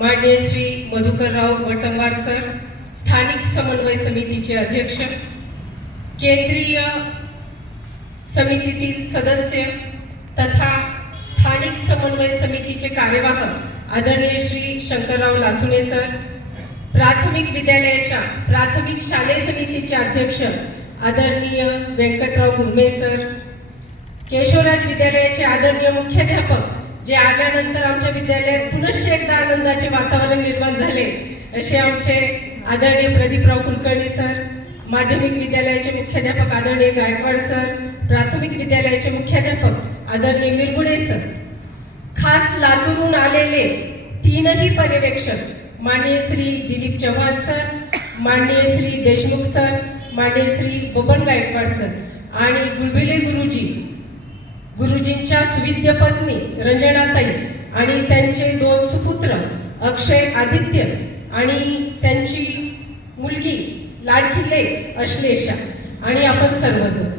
माननीय श्री मधुकरराव वटंवार सर स्थानिक समन्वय समितीचे अध्यक्ष केंद्रीय समितीतील सदस्य तथा स्थानिक समन्वय समितीचे कार्यवाहक आदरणीय श्री शंकरराव लासुणे सर प्राथमिक विद्यालयाच्या प्राथमिक शालेय समितीचे अध्यक्ष आदरणीय व्यंकटराव गुरमे सर केशवराज विद्यालयाचे आदरणीय मुख्याध्यापक जे आल्यानंतर आमच्या विद्यालयात पुनश्च एकदा आनंदाचे वातावरण निर्माण झाले असे आमचे आदरणीय प्रदीपराव कुलकर्णी सर माध्यमिक विद्यालयाचे मुख्याध्यापक आदरणीय गायकवाड सर प्राथमिक विद्यालयाचे मुख्याध्यापक आदरणीय मिरगुडे सर. खास लातूरून आलेले तीनही पर्यवेक्षक माननीय श्री दिलीप चव्हाण सर माननीय श्री देशमुख सर माननीय श्री बबन गायकवाड सर आणि गुलबिले गुरुजी गुरुजींच्या सुविद्य पत्नी रंजनाताई आणि त्यांचे दोन सुपुत्र अक्षय आदित्य आणि त्यांची मुलगी लाडकिले अश्लेषा आणि आपण सर्वजण.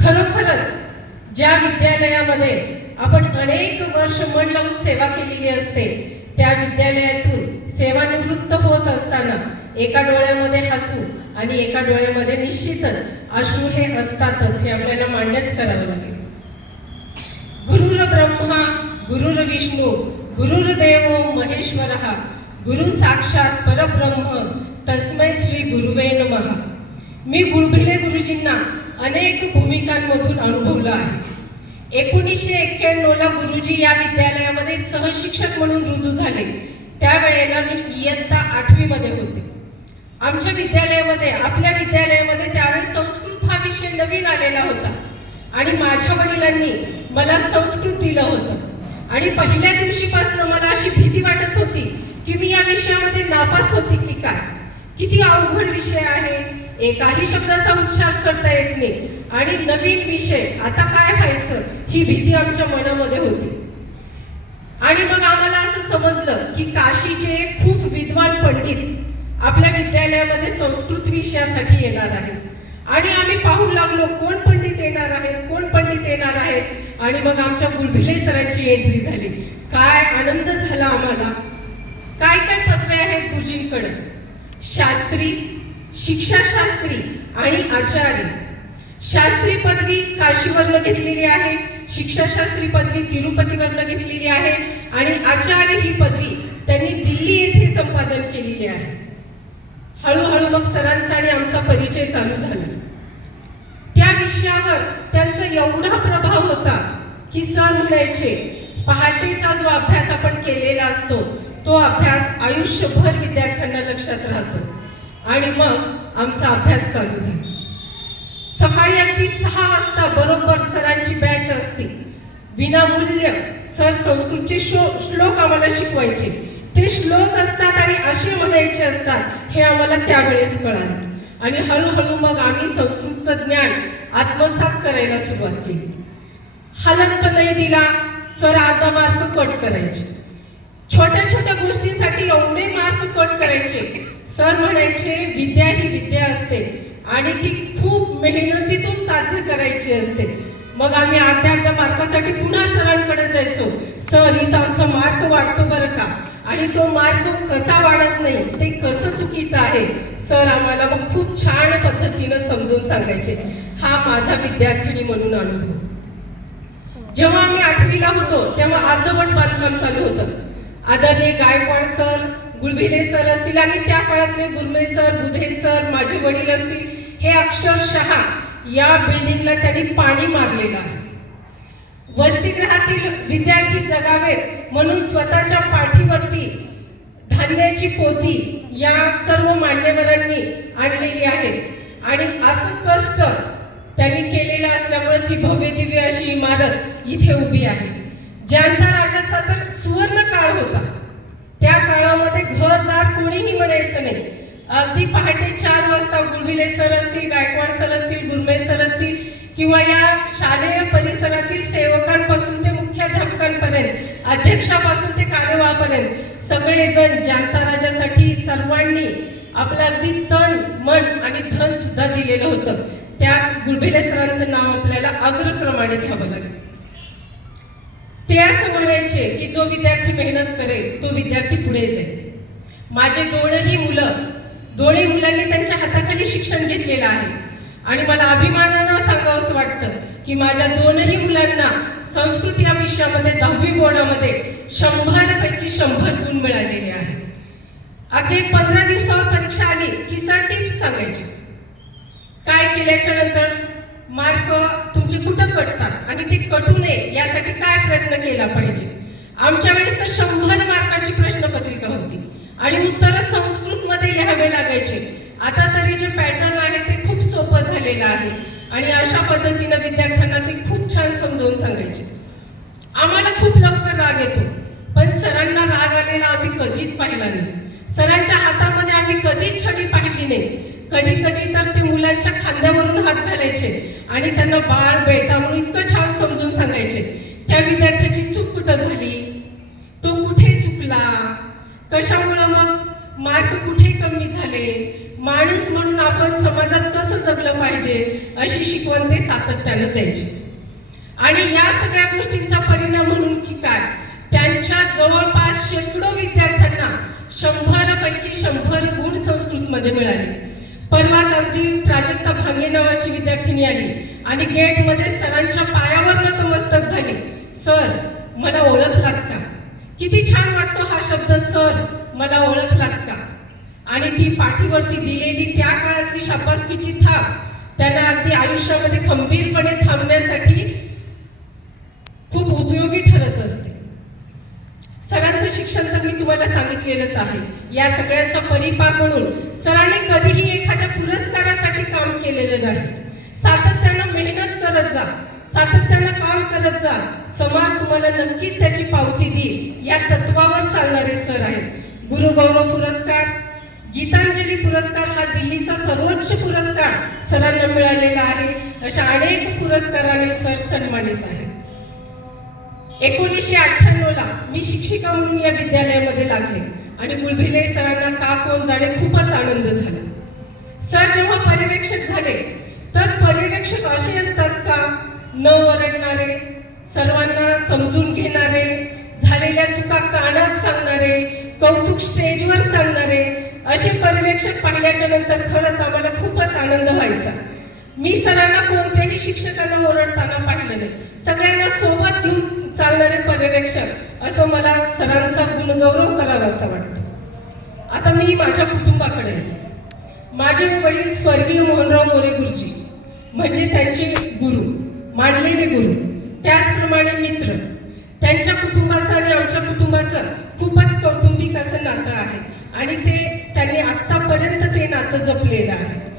खरोखरच ज्या विद्यालयामध्ये आपण अनेक वर्ष मन लावून सेवा केलेली असते त्या विद्यालयातून सेवानिवृत्त होत असताना एका डोळ्यामध्ये हसू आणि एका डोळ्यामध्ये निश्चितच अश्रू हे असतातच हे आपल्याला मान्यच करावं लागेल. गुरुर ब्रह्मा गुरुर विष्णू गुरुर्देव महेश्वर गुरु साक्षात परब्रह्म तस्मै श्री गुरुवे नमः. मी गुळभिले गुरुजींना अनेक भूमिकांमधून अनुभवलं आहे. एकोणीसशे एक्क्याण्णवला गुरुजी या विद्यालयामध्ये सहशिक्षक म्हणून रुजू झाले. त्यावेळेला मी इयत्ता आठवीमध्ये होते. आमच्या विद्यालयामध्ये आपल्या विद्यालयामध्ये त्यावेळेस संस्कृत हा विषय नवीन आलेला होता. आणि माझ्या वडिलांनी मला संस्कृत दिलं होतं. आणि पहिल्या दिवशीपासून मला अशी भीती वाटत होती की मी या विषयामध्ये नापास होती की काय? किती अवघड विषय आहे. एकाही शब्दाचा उच्चार करता येत नाही. आणि नवीन विषय आता काय व्हायचं ही भीती आमच्या मनामध्ये होती. आणि मग आम्हाला असं समजलं की काशीचे खूप विद्वान पंडित आपल्या विद्यालयामध्ये संस्कृत विषयासाठी येणार आहेत. आणि आम्ही पाहू लागलो कोण पंडित येणार आहेत कोण पंडित येणार आहेत आणि मग आमच्या गुलभिले सरांची एंट्री झाली. काय आनंद झाला आम्हाला. काय काय पदवे आहेत गुरुजींकडे? शास्त्री शिक्षाशास्त्री आणि आचार्य. शास्त्री पदवी काशीवरनं घेतलेली आहे शिक्षाशास्त्री पदवी तिरुपतीवरनं घेतलेली आहे आणि आचार्य ही पदवी त्यांनी दिल्ली येथे संपादन केलेली आहे. हळूहळू मग सरांचा आणि आमचा परिचय चालू झाला. त्या त्यांचा एवढा प्रभाव होता की सर उडायचे पहाटेचा जो अभ्यास आपण केलेला असतो तो अभ्यास आयुष्यभर विद्यार्थ्यांना लक्षात राहतो. आणि मग आमचा अभ्यास चालू झाला. सकाळी सहा वाजता बरोबर सरांची बॅच असते. विनामूल्य सर संस्कृतचे शो श्लोक आम्हाला शिकवायचे. ते श्लोक असतात आणि असे म्हणायचे असतात हे आम्हाला त्यावेळेस कळाले. आणि हळूहळू मग आम्ही संस्कृतचं ज्ञान आत्मसात करायला सुरुवात केली. हलंत नाही दिला सर अर्धा मार्क कट करायचे. छोट्या छोट्या गोष्टीसाठी एवढे मार्क कट करायचे. सर म्हणायचे विद्या ही विद्या असते आणि ती खूप मेहनतीतून साध्य करायची असते. मग आम्ही अर्ध्या अर्ध्या मार्कासाठी पुन्हा सरांकडे जायचो. सर इथं आमचा मार्क वाढतो बरं का? आणि तो मार्क कसा वाढत नाही ते कसं चुकीचं आहे? सर आम्हाला मग खूप छान पद्धतीनं समजून सांगायचे. हा माझा विद्यार्थिनी म्हणून अनुभव जेव्हा आम्ही आठवीला होतो तेव्हा अर्धवट बांधकाम चालू होतं. आदरणीय गायकवाड सर गुळभिले सर असतील आणि त्या काळातले गुरमे सर बुधे सर माझे वडील असतील हे अक्षरशः या बिल्डिंगला त्यांनी पाणी मारलेलं आहे. वसतिगृहातील विद्यार्थी जगावेत म्हणून स्वतःच्या पाठीवरती धान्याची पोती या सर्व मान्यवरांनी आणलेली आहे आणि असं कष्ट त्यांनी केलेलं असल्यामुळेच ही भव्य दिव्य अशी इमारत इथे उभी आहे. ज्यांचा राजाचा तर सुवर्ण काळ होता. त्या काळामध्ये घरदार कोणीही म्हणायचं नाही. अगदी पहाटे चार वाजता गुळविले सर असतील गायकवाड सर असतील गुरमे सर असतील किंवा या शालेय परिसरातील सेवकांपासून ते मुख्याध्यापकांपर्यंत अध्यक्षापासून ते कार्यवाहापर्यंत सगळेजण जाणता राजासाठी सर्वांनी आपलं अगदी तण मन आणि धन सुद्धा दिलेलं होतं. त्या गुळभिले सरांचं नाव आपल्याला अग्रक्रमाने घ्यावं लागेल. ते असं म्हणायचे की जो विद्यार्थी मेहनत करेल तो विद्यार्थी पुढे जाईल. माझे दोनही मुलं दोन्ही मुलांनी त्यांच्या हाताखाली शिक्षण घेतलेलं आहे. आणि मला अभिमानानं सांगावंसं वाटतं की माझ्या दोनही मुलांना संस्कृत या विषयामध्ये दहावी बोर्डामध्ये शंभरपैकी शंभर गुण मिळालेले आहेत. अगदी पंधरा दिवसावर परीक्षा आली की सर टिप्स सांगायची. काय केल्याच्यानंतर मार्क तुमचे कुठं कटतात आणि ते कटू नये यासाठी काय प्रयत्न केला पाहिजे? आमच्या वेळेस तर शंभर मार्काची प्रश्नपत्रिका होती. आणि उत्तर संस्कृतमध्ये लिहावे लागायचे. आता तरी जे पॅटर्न आहे ते खूप सोपं झालेलं आहे. आणि अशा पद्धतीनं विद्यार्थ्यांना ते खूप छान समजावून सांगायचे. आम्हाला खूप लवकर राग येतो. पण सरांना राग आलेला आम्ही कधीच पाहिला नाही. सरांच्या हातामध्ये आम्ही कधीच छडी पाहिली नाही. कधी कधी तर ते मुलांच्या खांद्यावरून हात घालायचे आणि त्यांना बाळ बेटा म्हणून इतकं छान समजून सांगायचे त्या विद्यार्थ्याची चूक कुठं झाली? तो कुठे चुकला? कशामुळं मग मार्क कुठे कमी झाले? माणूस म्हणून आपण समाजात कसं जगलं पाहिजे? अशी शिकवण ते सातत्यानं द्यायचे. आणि या सगळ्या गोष्टींचा परिणाम म्हणून की काय? त्यांच्या जवळपास शेकडो विद्यार्थ्यांना शंभरपैकी शंभर गुण संस्कृतमध्ये मिळाले. परवाच अगदी प्राजक्ता भांगे नावाची विद्यार्थिनी आली. आणि गेटमध्ये सरांच्या पायावर नतमस्तक झाली. सर मला ओळख लागता. किती छान वाटतो हा शब्द सर. मला ओळख लागता. आणि ती पाठीवरती दिलेली त्या काळातली शाबासकीची थाप त्यांना अगदी आयुष्यामध्ये खंबीरपणे थांबण्यासाठी खूप उपयोगी ठरत शिक्षण तर मी तुम्हाला सांगितलेलंच आहे. या सगळ्यांचा परिपाक म्हणून सरांनी कधीही एखाद्या पुरस्कारासाठी काम केलेलं नाही. सातत्यानं मेहनत करत जा. सातत्यानं काम करत जा. समाज तुम्हाला नक्कीच त्याची पावती देईल. या तत्वावर चालणारे सर आहेत. गुरुगौरव पुरस्कार गीतांजली पुरस्कार हा दिल्लीचा सर्वोच्च पुरस्कार सरांना मिळालेला आहे. अशा अनेक पुरस्काराने सर सन्मानित आहे एकोणीसशे अठ्ठ्याण्णवला मी शिक्षिका म्हणून या विद्यालयामध्ये लागले आणि मुलभिले सरांना ताप होऊन जाणे खूपच आनंद झाला. सर जेव्हा पर्यवेक्षक झाले तर पर्यवेक्षक असे असतात का? न ओरडणारे सर्वांना समजून घेणारे झालेल्या चुका कानात सांगणारे कौतुक स्टेजवर सांगणारे असे पर्यवेक्षक पाहिल्याच्या नंतर खरंच आम्हाला खूपच आनंद व्हायचा. मी सरांना कोणत्याही शिक्षकांना ओरडताना पाहिलं नाही. सगळ्यांना सोबत घेऊन चालणारे पर्यवेक्षक असं मला सरांचा गुणगौरव करावा असं वाटतं. आता मी माझ्या कुटुंबाकडे माझे वडील स्वर्गीय मोहनराव मोरे गुरुजी म्हणजे त्यांचे गुरु मानलेले गुरु त्याचप्रमाणे मित्र. त्यांच्या कुटुंबाचं आणि आमच्या कुटुंबाचं खूपच कौटुंबिक असं नातं आहे आणि ते त्यांनी आत्तापर्यंत ते नातं जपलेलं आहे.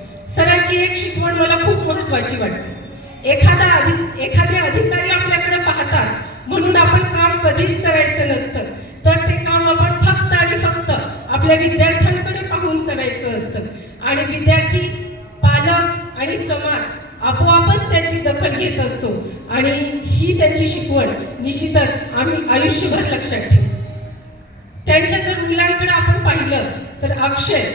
सरांची एक शिकवण मला खूप महत्वाची वाटते. एखादा अधि एखादे अधिकारी आपल्याकडे पाहतात म्हणून आपण काम कधीच करायचं नसतं. तर ते काम आपण फक्त आणि फक्त आपल्या विद्यार्थ्यांकडे पाहून करायचं असतं. आणि विद्यार्थी पालक आणि समाज आपोआपच त्याची दखल घेत असतो. आणि ही त्याची शिकवण निश्चितच आम्ही आयुष्यभर लक्षात ठेवू. त्यांच्या जर मुलांकडे आपण पाहिलं तर अक्षय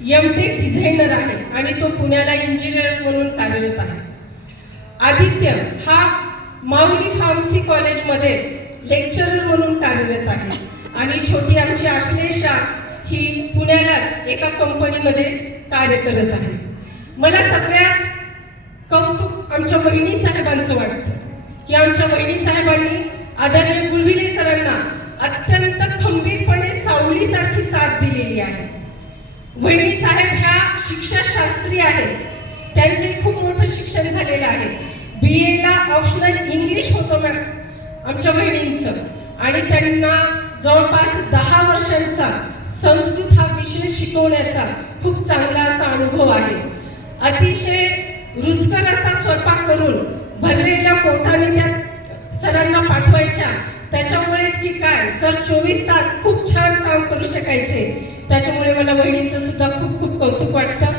एम टेक डिझायनर आहे आणि तो पुण्याला इंजिनियर म्हणून कार्यरत आहे. आदित्य हा माऊली फार्मसी कॉलेजमध्ये लेक्चरर म्हणून कार्यरत आहे. आणि छोटी आमची आश्लेषा ही पुण्याला एका कंपनीमध्ये कार्य करत आहे. मला सगळ्यात कौतुक आमच्या बहिणी साहेबांचं वाटतं. की आमच्या बहिणी साहेबांनी वहिनी साहेब ह्या शिक्षाशास्त्री आहेत. त्यांचे खूप मोठं शिक्षण झालेलं आहे. बी एला ऑप्शनल इंग्लिश होतं मॅम आमच्या वहिनींचं. आणि त्यांना जवळपास दहा वर्षांचा संस्कृत हा विषय शिकवण्याचा खूप चांगला असा अनुभव आहे. अतिशय रुचकर असा स्वयंपाक करून भरलेल्या पोटाने त्या सरांना पाठवायच्या. त्याच्यामुळेच की काय सर चोवीस तास खूप छान काम करू शकायचे. त्याच्यामुळे मला वहिनीचं सुद्धा खूप खूप कौतुक वाटतं.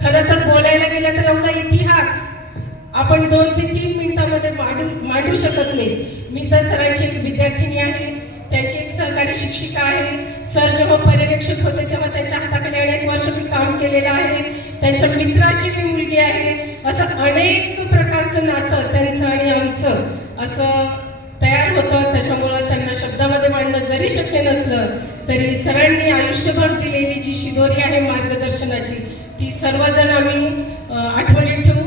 खरं तर बोलायला गेलं तर एवढा इतिहास आपण दोन ते तीन मिनिटामध्ये मांडू मांडू शकत नाही. मी तर सरांची एक विद्यार्थिनी आहे त्यांची एक सहकारी शिक्षिका आहे. सर जेव्हा पर्यवेक्षक होते तेव्हा त्यांच्या हाताखाली अनेक वर्ष मी काम केलेलं आहे. त्यांच्या मित्राची मी मुलगी आहे. असं अनेक प्रकारचं नातं त्यांचं आणि आमचं असं तयार होतं. त्याच्यामुळं त्यांना शब्दामध्ये जरी शक्य नसलं तरी सरांनी आयुष्यभर दिलेली जी शिदोरी आहे मार्गदर्शनाची ती सर्वजण आम्ही आठवणीत ठेवू.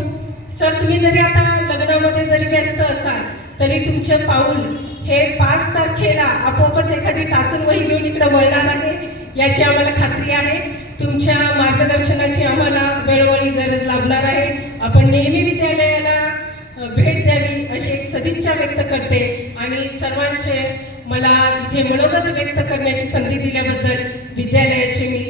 सर तुम्ही जरी आता लग्नामध्ये जरी व्यस्त असाल तरी तुमचे पाऊल हे पाच तारखेला आपोआपच एखादी टाचून वही घेऊन इकडे वळणार आहे याची आम्हाला खात्री आहे. तुमच्या मार्गदर्शनाची आम्हाला वेळोवेळी गरज लागणार आहे. आपण नेहमी विद्यालयाला भेट द्यावी अशी एक सदिच्छा व्यक्त करते आणि सर्वांचे मला इथे मनोगत व्यक्त करण्याची संधी दिल्याबद्दल विद्यालयाचे मी